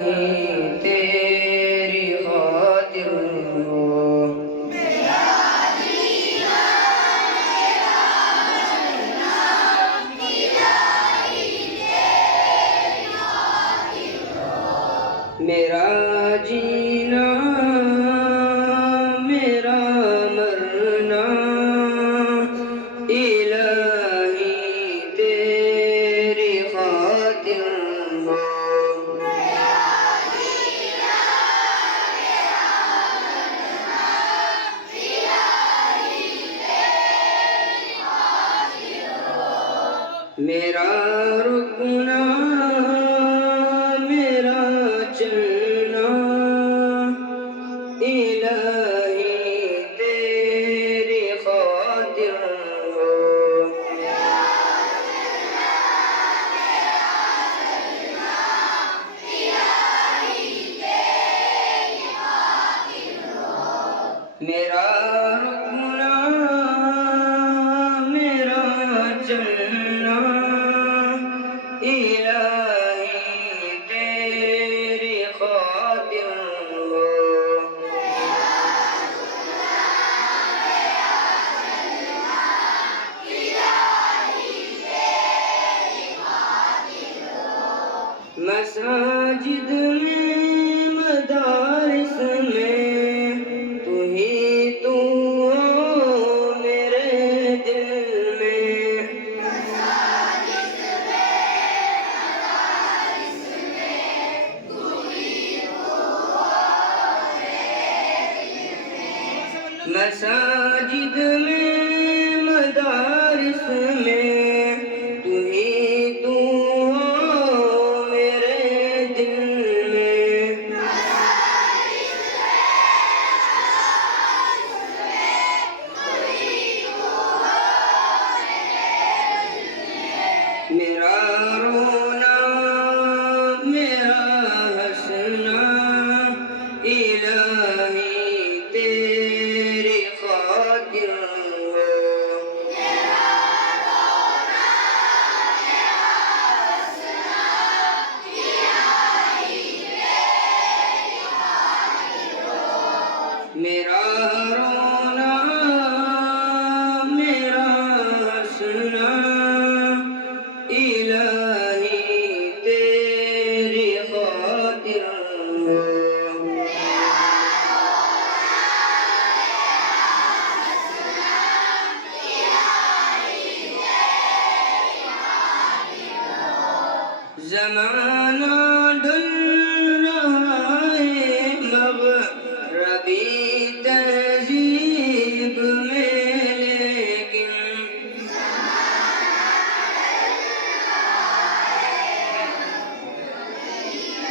तेरी खातिर हो। मेरा जीना मेरा मरना इलाही तेरी खातिर हो। मेरा रुकना मेरा चलना इलाही तेरी खातिर हो। मेरा रुकना मेरा चलना इलाही तेरी खातिर हो। मसाजिद में मदारिस में तू ही तू हो मेरे दिल में। मसाजिद